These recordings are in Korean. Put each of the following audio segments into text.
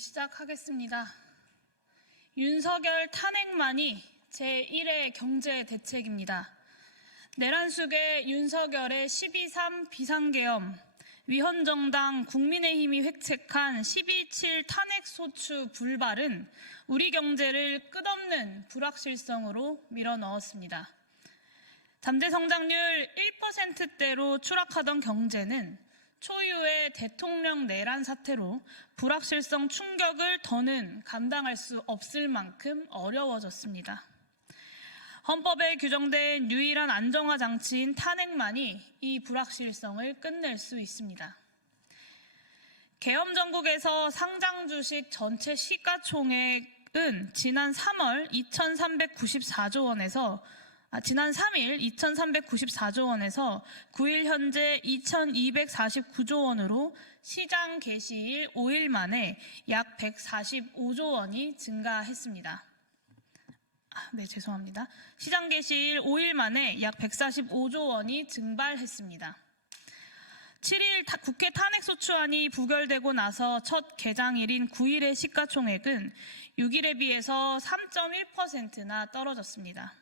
시작하겠습니다. 윤석열 탄핵만이 제1의 경제 대책입니다. 내란숙의 윤석열의 12.3 비상계엄, 위헌정당 국민의힘이 획책한 12.7 탄핵소추 불발은 우리 경제를 끝없는 불확실성으로 밀어넣었습니다. 잠재성장률 1%대로 추락하던 경제는 초유의 대통령 내란 사태로 불확실성 충격을 더는 감당할 수 없을 만큼 어려워졌습니다. 헌법에 규정된 유일한 안정화 장치인 탄핵만이 이 불확실성을 끝낼 수 있습니다. 계엄 전국에서 상장 주식 전체 시가총액은 지난 3일 2,394조 원에서 9일 현재 2,249조 원으로 시장 개시일 5일 만에 약 145조 원이 증가했습니다. 시장 개시일 5일 만에 약 145조 원이 증발했습니다. 7일 국회 탄핵소추안이 부결되고 나서 첫 개장일인 9일의 시가총액은 6일에 비해서 3.1%나 떨어졌습니다.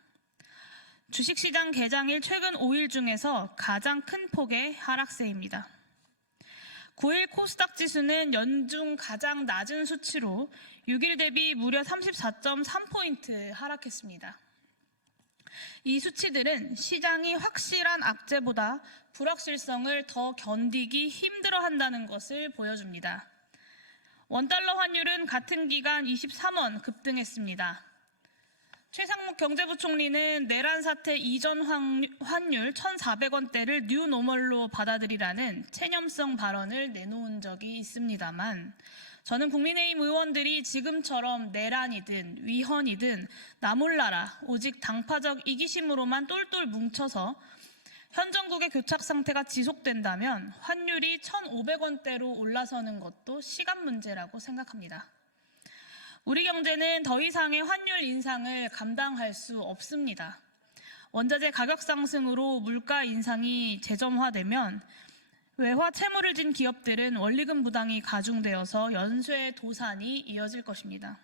주식시장 개장일 최근 5일 중에서 가장 큰 폭의 하락세입니다. 9일 코스닥 지수는 연중 가장 낮은 수치로 6일 대비 무려 34.3포인트 하락했습니다. 이 수치들은 시장이 확실한 악재보다 불확실성을 더 견디기 힘들어한다는 것을 보여줍니다. 원달러 환율은 같은 기간 23원 급등했습니다. 최상목 경제부총리는 내란 사태 이전 환율 1,400원대를 뉴노멀로 받아들이라는 체념성 발언을 내놓은 적이 있습니다만 저는 국민의힘 의원들이 지금처럼 내란이든 위헌이든 나 몰라라 오직 당파적 이기심으로만 똘똘 뭉쳐서 현 정국의 교착 상태가 지속된다면 환율이 1,500원대로 올라서는 것도 시간 문제라고 생각합니다. 우리 경제는 더 이상의 환율 인상을 감당할 수 없습니다. 원자재 가격 상승으로 물가 인상이 재점화되면 외화 채무를 진 기업들은 원리금 부담이 가중되어서 연쇄 도산이 이어질 것입니다.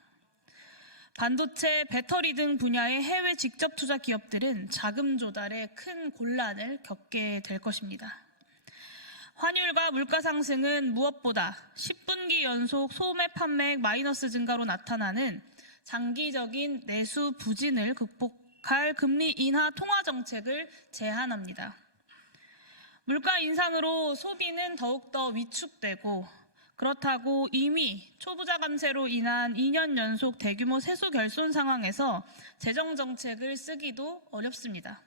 반도체, 배터리 등 분야의 해외 직접 투자 기업들은 자금 조달에 큰 곤란을 겪게 될 것입니다. 환율과 물가 상승은 무엇보다 10분기 연속 소매 판매액 마이너스 증가로 나타나는 장기적인 내수 부진을 극복할 금리 인하 통화 정책을 제한합니다. 물가 인상으로 소비는 더욱더 위축되고 그렇다고 이미 초부자 감세로 인한 2년 연속 대규모 세수 결손 상황에서 재정 정책을 쓰기도 어렵습니다.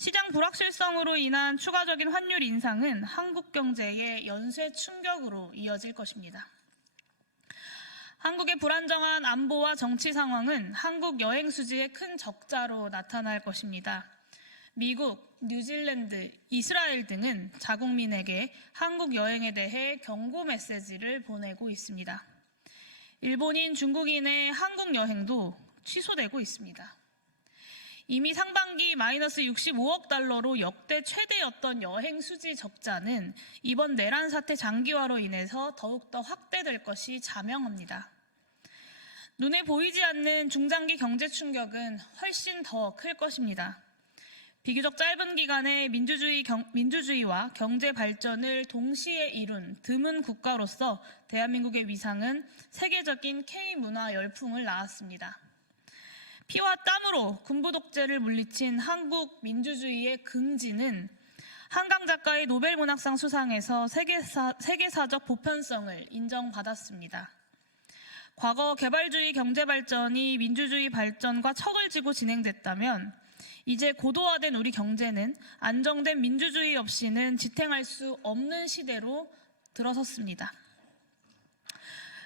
시장 불확실성으로 인한 추가적인 환율 인상은 한국 경제의 연쇄 충격으로 이어질 것입니다. 한국의 불안정한 안보와 정치 상황은 한국 여행 수지의 큰 적자로 나타날 것입니다. 미국, 뉴질랜드, 이스라엘 등은 자국민에게 한국 여행에 대해 경고 메시지를 보내고 있습니다. 일본인, 중국인의 한국 여행도 취소되고 있습니다. 이미 상반기 마이너스 65억 달러로 역대 최대였던 여행 수지 적자는 이번 내란 사태 장기화로 인해서 더욱더 확대될 것이 자명합니다. 눈에 보이지 않는 중장기 경제 충격은 훨씬 더 클 것입니다. 비교적 짧은 기간에 민주주의와 경제 발전을 동시에 이룬 드문 국가로서 대한민국의 위상은 세계적인 K문화 열풍을 낳았습니다. 피와 땀으로 군부 독재를 물리친 한국 민주주의의 긍지는 한강 작가의 노벨문학상 수상에서 세계사적 보편성을 인정받았습니다. 과거 개발주의 경제 발전이 민주주의 발전과 척을 지고 진행됐다면 이제 고도화된 우리 경제는 안정된 민주주의 없이는 지탱할 수 없는 시대로 들어섰습니다.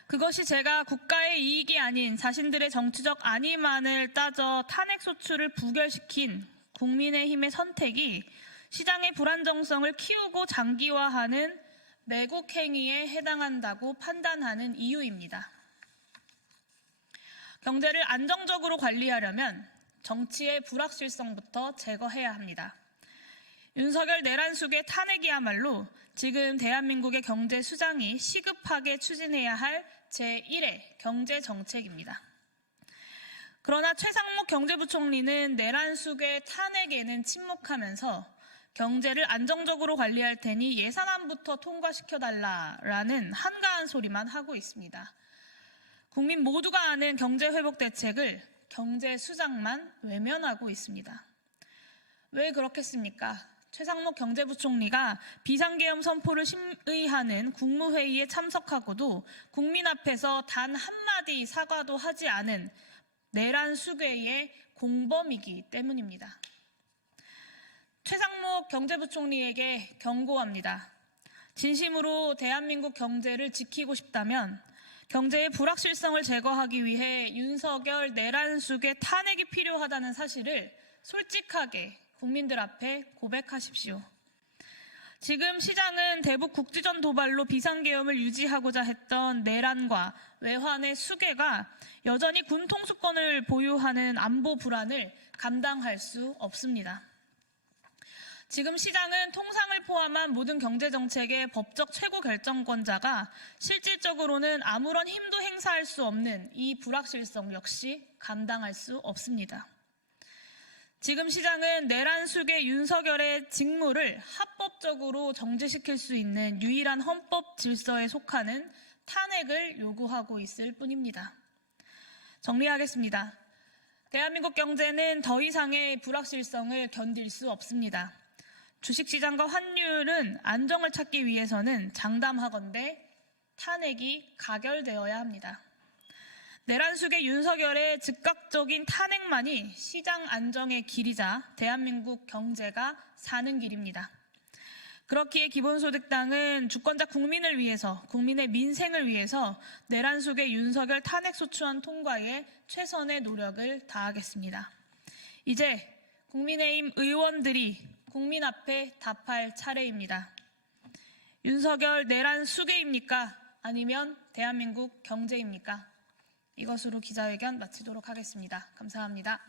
그것이 제가 국가의 이익이 아닌 자신들의 정치적 안위만을 따져 탄핵소추를 부결시킨 국민의힘의 선택이 시장의 불안정성을 키우고 장기화하는 매국행위에 해당한다고 판단하는 이유입니다. 경제를 안정적으로 관리하려면 정치의 불확실성부터 제거해야 합니다. 윤석열 내란숙의 탄핵이야말로 지금 대한민국의 경제 수장이 시급하게 추진해야 할 제1회 경제정책입니다. 그러나 최상목 경제부총리는 내란숙의 탄핵에는 침묵하면서 경제를 안정적으로 관리할 테니 예산안부터 통과시켜달라라는 한가한 소리만 하고 있습니다. 국민 모두가 아는 경제회복 대책을 경제수장만 외면하고 있습니다. 왜 그렇겠습니까? 최상목 경제부총리가 비상계엄 선포를 심의하는 국무회의에 참석하고도 국민 앞에서 단 한마디 사과도 하지 않은 내란 수괴의 공범이기 때문입니다. 최상목 경제부총리에게 경고합니다. 진심으로 대한민국 경제를 지키고 싶다면 경제의 불확실성을 제거하기 위해 윤석열 내란 수괴 탄핵이 필요하다는 사실을 솔직하게 국민들 앞에 고백하십시오. 지금 시장은 대북 국지전 도발로 비상계엄을 유지하고자 했던 내란과 외환의 수괴가 여전히 군 통수권을 보유하는 안보 불안을 감당할 수 없습니다. 지금 시장은 통상을 포함한 모든 경제정책의 법적 최고 결정권자가 실질적으로는 아무런 힘도 행사할 수 없는 이 불확실성 역시 감당할 수 없습니다. 지금 시장은 내란 수괴 윤석열의 직무를 합법적으로 정지시킬 수 있는 유일한 헌법 질서에 속하는 탄핵을 요구하고 있을 뿐입니다. 정리하겠습니다. 대한민국 경제는 더 이상의 불확실성을 견딜 수 없습니다. 주식시장과 환율은 안정을 찾기 위해서는 장담하건대 탄핵이 가결되어야 합니다. 내란 수괴 윤석열의 즉각적인 탄핵만이 시장 안정의 길이자 대한민국 경제가 사는 길입니다. 그렇기에 기본소득당은 주권자 국민을 위해서, 국민의 민생을 위해서 내란 수괴 윤석열 탄핵소추안 통과에 최선의 노력을 다하겠습니다. 이제 국민의힘 의원들이 국민 앞에 답할 차례입니다. 윤석열 내란 수괴입니까? 아니면 대한민국 경제입니까? 이것으로 기자회견 마치도록 하겠습니다. 감사합니다.